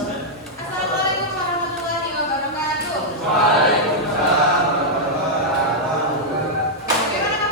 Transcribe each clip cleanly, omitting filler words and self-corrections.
Assalamualaikum warahmatullahi wabarakatuh. Waalaikumsalam. Bagaimana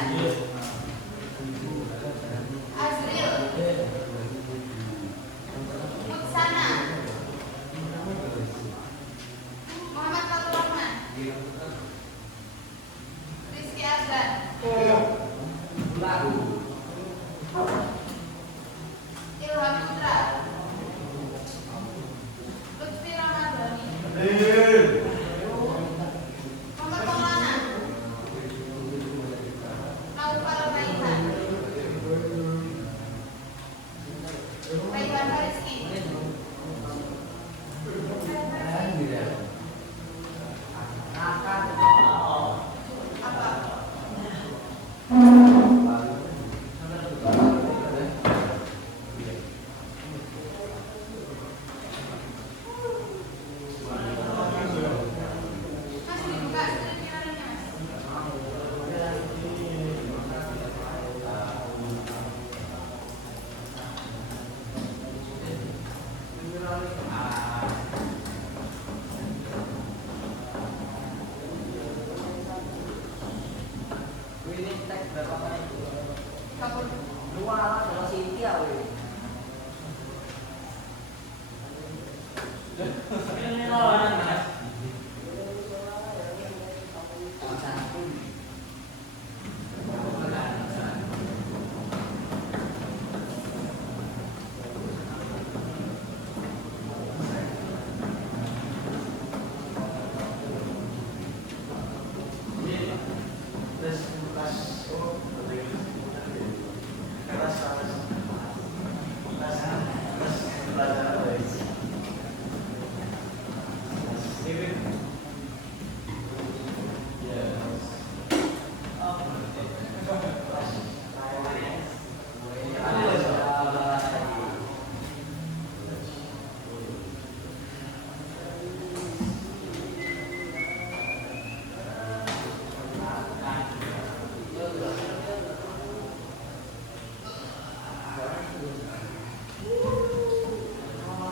Azril, Mutsana, Muhammad Fatur Rahman, Rizky Azhar, Ilham Putra, Lutfi Ramadhani, Muhammad Maulana, Naufal Raihan, Raihan Rizky, apa? Mas dibuka screen mirrornya, Mas. Ini teks berapa kali? 30. Dua alat sama Cynthia, weh. Ini lawanan, Mas.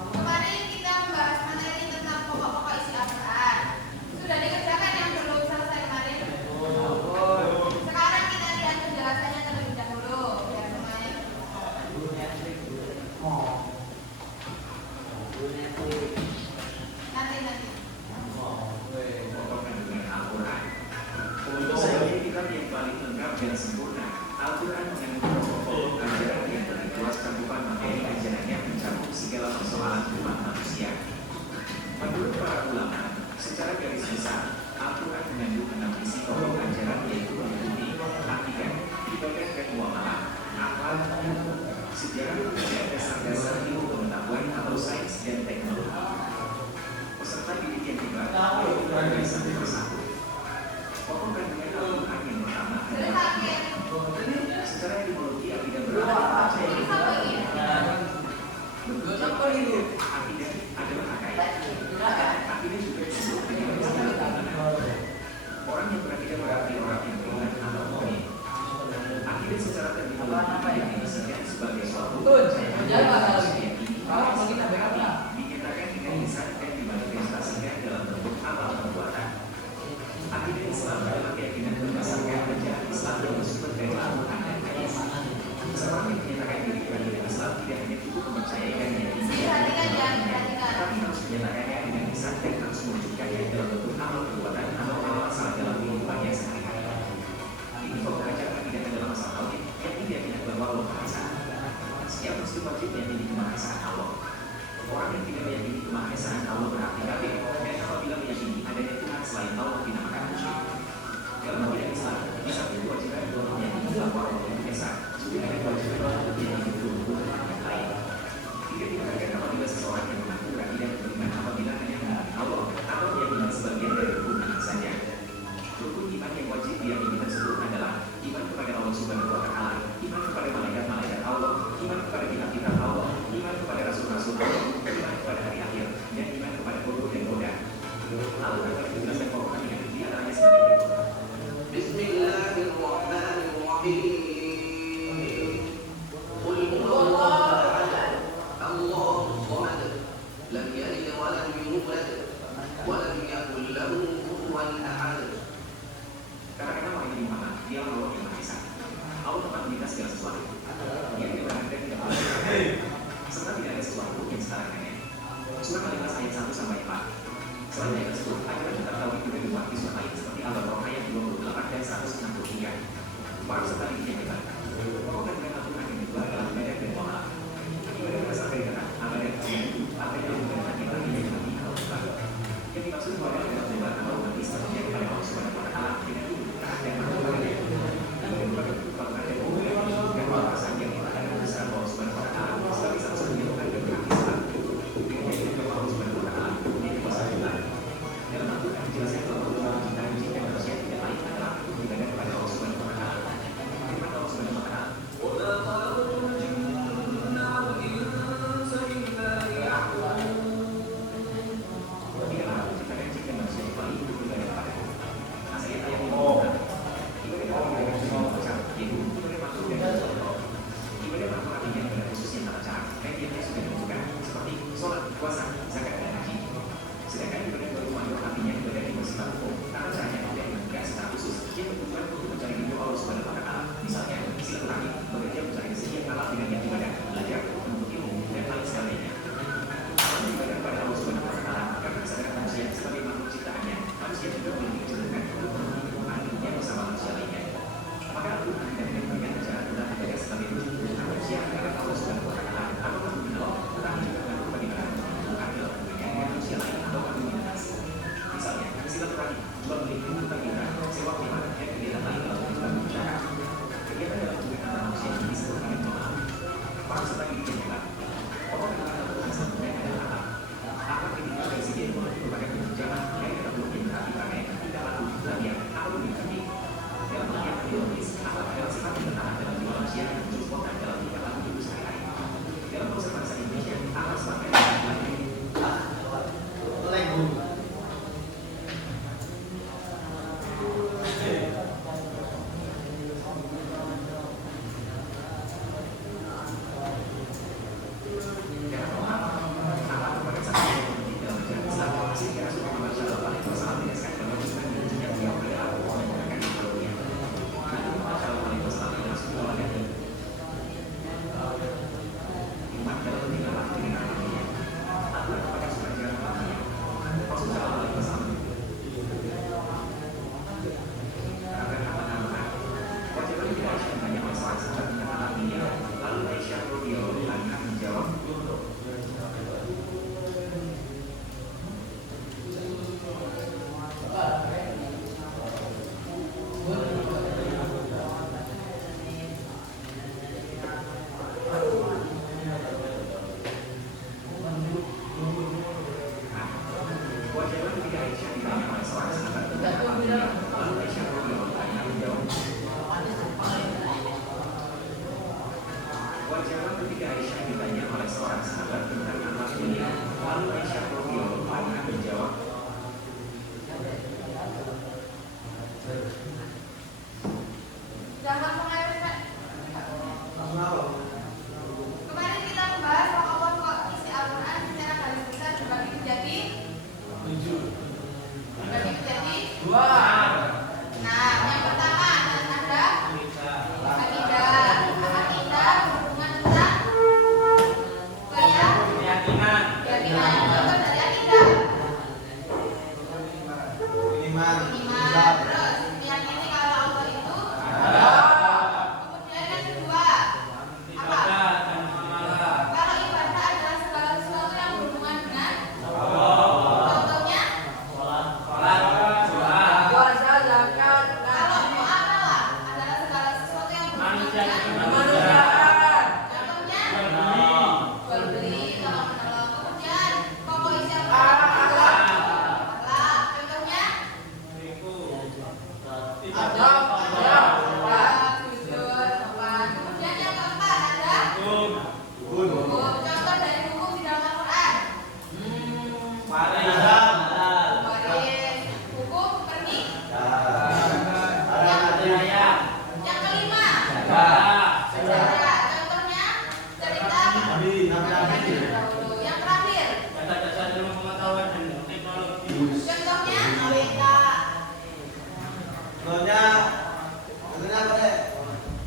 Kemarin kita membahas materi tentang pokok-pokok isi Al-Quran. Sudah dikerjakan yang belum selesai kemarin? Sekarang kita lihat penjelasannya terlebih dahulu, biar semuanya. Nanti. Untuk sertifikat yang paling lengkap dan sempurna, Al-Quran mengandung pokok ajaran yang tertulis cakupan materi ajarannya mencakup segala persoalan umat manusia. Menurut para ulama, secara garis besar, Al-Quran mengandung 6 isi pokok ajaran yaitu meliputi akidah, ibadah dan muamalah, akhlak, sejarah, dan dasar-dasar ilmu pengetahuan atau sains dan teknologi. Peserta didik yang tiba, dari satu persatu. Pokok kandungan Al-Quran yang pertama adalah secara etimologi akidah berarti akidah adalah akaid. Akidah juga disebut dengan istilah keimanan. Orang yang berakidah berarti orang yang beriman atau mukmin. Akidah secara terminologi didefinisikan sebagai suatu kepercayaan dinyatakan dengan lisan dan dimanifestasikan dalam bentuk amal perbuatan. Akidah Islam adalah keyakinan berdasarkan ajaran Islam yang bersumber dari Al-Quran dan hadis. Seperti menyatakan diri akidah Islam tidak hanya cukup mempercayakan yang tapi harus menyatakannya dengan lisan dan harus mewujudkannya dalam bentuk amal perbuatan atau amal salah dalam kehidupannya sehari-hari. Ini pokok ajaran akidah adalah masalah tauhid, yakni keyakinan bahwa Allah Maha Esa. Setiap muslim wajib meyakini kemahaesaan sesuatu. Yang diperhatikan tidak boleh serta tidak ada sesuatu yang setarangnya. Surat Al-Ikhlas ayat 1 sampai 4. Selain ayat tersebut, ayat kitab tauhid juga dimuat di surat lain seperti Al-Baqarah ayat 28 dan 163. Para peserta didik yang hebat. Pokoknya dengan aturan yang dibuat dalam ibadah dan doa. Ibadah berasal dari kata ibadah itu apa yang dilakukan kita tidak dimengerti kalau bukan. Yang dimaksud ibadah adalah menyembah atau umat Islam yang kepada Allah Subhanahu wa Ta'ala dengan ilmu, taat dan patuh kepadanya. Ini merupakan kekuatan dan umum dan perasaan yang kita akan berusaha Allah Subhanahu wa Ta'ala sebagai satu-satunya Tuhan dan berarti Islam. Dengan juga Allah Subhanahu wa Ta'ala punya kuasa Tuhan. Dalam Al-Quran dijelaskan bahwa Allah menciptakan jin dan manusia tidak lain adalah ibadah kepada Allah Subhanahu wa Ta'ala. Firman Allah Subhanahu wa Ta'ala, puasa, zakat dan haji. Sedangkan ibadah berumah artinya ibadah yang bersifat umum, karena caranya tidak dengan secara khusus yang bertujuan untuk mencari ridho Allah Subhanahu wa Ta'ala. Misalnya, silaturahmi, bekerja mencari rezeki yang halal dengan niat ibadah, belajar, menuntut ilmu, dan lain sebagainya. Dalam ibadah kepada Allah Subhanahu wa Ta'ala, karena kesadaran manusia sebagai makhluk ciptaannya, manusia juga memiliki kecenderungan untuk memenuhi kebutuhan hidupnya bersama manusia lainnya. Maka Al-Quran dan memberikan ajaran tentang ibadah sebagai wujud kebutuhan manusia karena Allah Subhanahu wa Ta'ala atau Allah, tetapi juga mengandung bagaimana manusia lain atau komunitas. Misalnya, silaturahmi, jual beli, tukar mitra, sewa khidmat, dan kegiatan lain dalam tujuan berbicara. Kegiatan dalam hubungan antara manusia ini disebut dengan doa. Para peserta didik yang hebat. Pokok kandungan Al-Quran selanjutnya adalah akhlak. Akhlak dididik dari segi ilmu merupakan bentuk jalan yang tidak perlu diberarti pakai tidak laku, labian, atau diberarti. Dalam pengertian biologis, akhlak adalah sifat yang tertanam dalam jiwa manusia yang muncul spontan dalam tingkah laku hidup sehari-hari. Dalam proses bahasa Indonesia, akhlak sebagai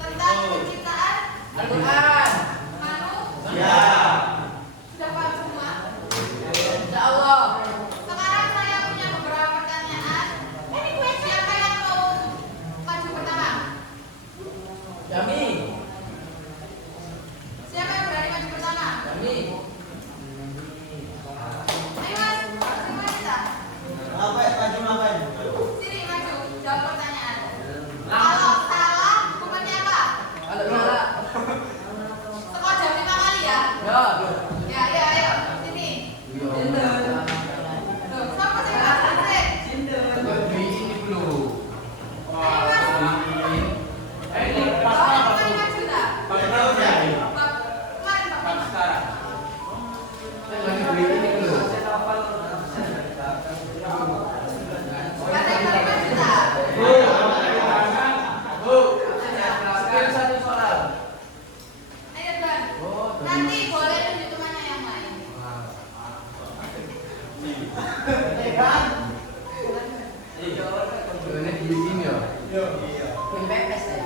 tentang penciptaan pepes deh.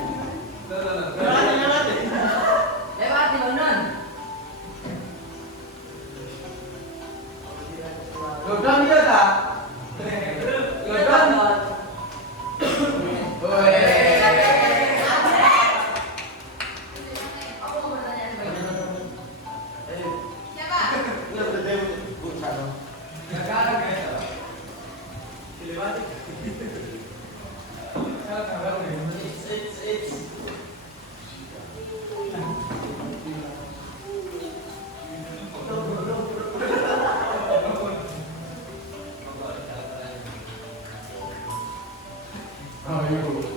Lewat di London. Dodon dia tak? Dodon. Woi. Aku mau bertanya sebagai Siapa?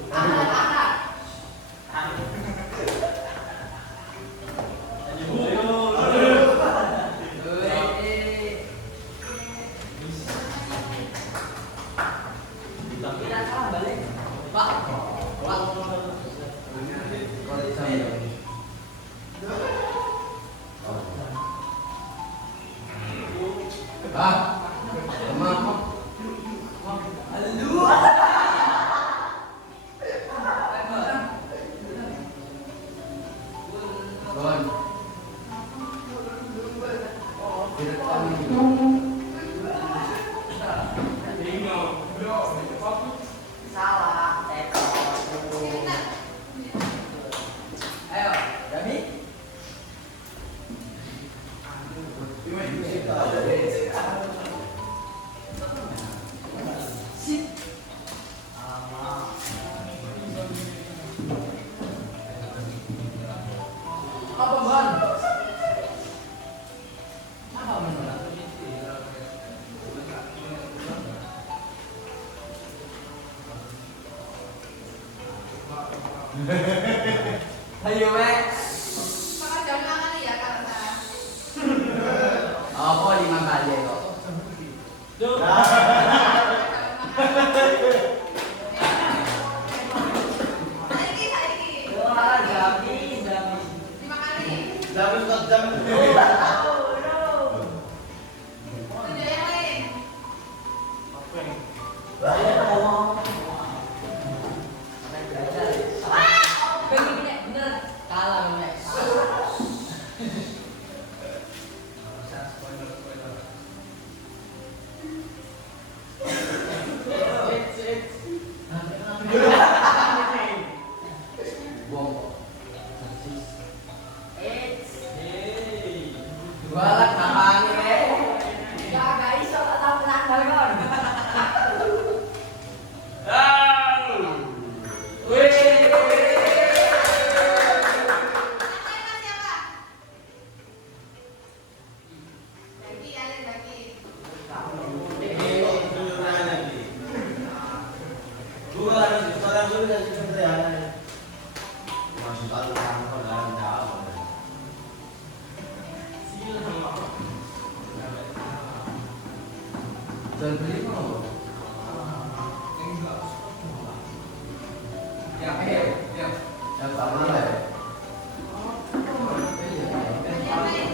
Ahmad. Tidak salah balik. Pak. Pak. Salah. Ayo, Dami. Sip. Apa ban? Apa ban? Ayo, Max. Maka jam 5 kali ya kalau salah. Apa 5 kali kok? Saiki. Wah, Dami, Dami. 5 kali. Tunjuk yang lain. Bener, kalah Max. Balak kapangi gak iso tak tahu penanggal kon. Nama siapa? Daki, Alin Daki. Dan beli mau? Ya, ya. Ya, tak mana ya? Yang lain.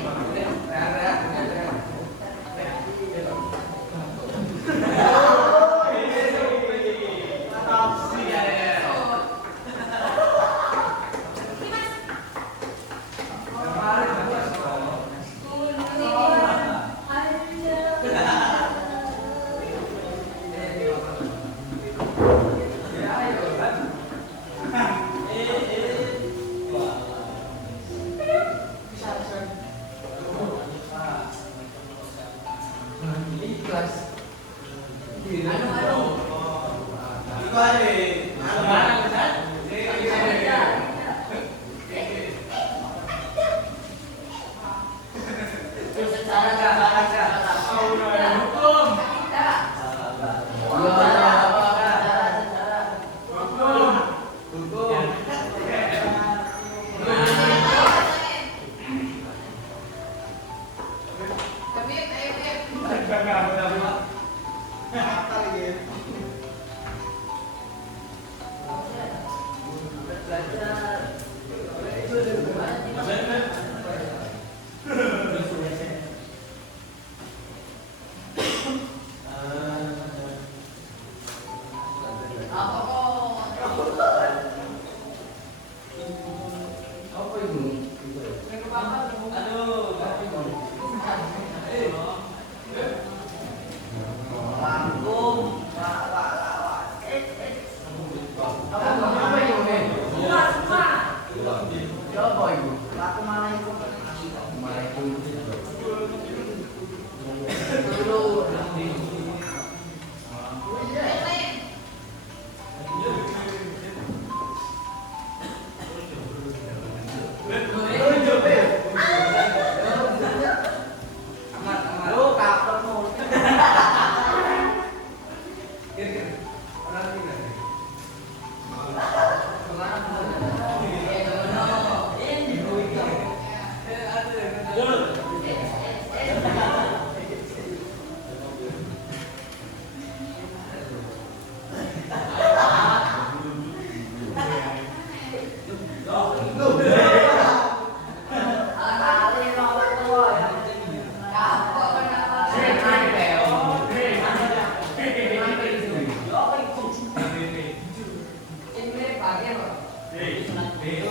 C yo.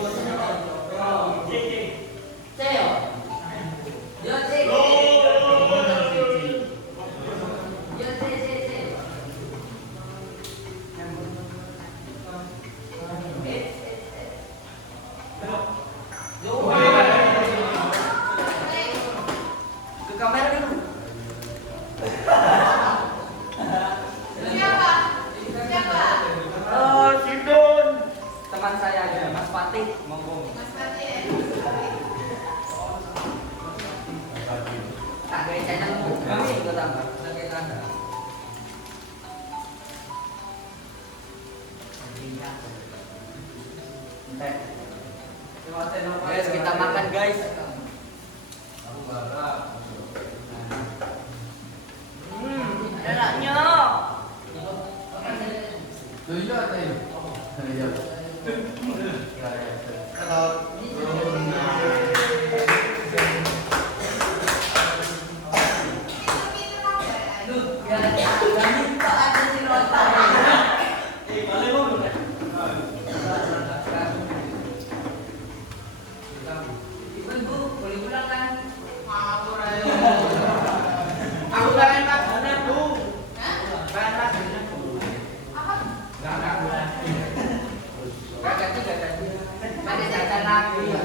Yo C. Yo C. Ke kamera dulu. Siapa? Siapa? Oh, Sidon. Teman saya aja, Mas Fatih, monggo. Mas Fatih. Tak gaya channelmu. Kami ikut tambah. Lagi tanda. Guys, kita makan guys. Aku barak. Enaknya. Tuh iya teh. Iya. Kalau Pinter-pinter apa ya? Duh, gak minta ada si Rota. Ibu, boleh pulang kan? Ngawur aja. Aku pengen makanan, Bu. Hah? Pengen makanan. Apa? Gak ganti. Ada jajan lagi.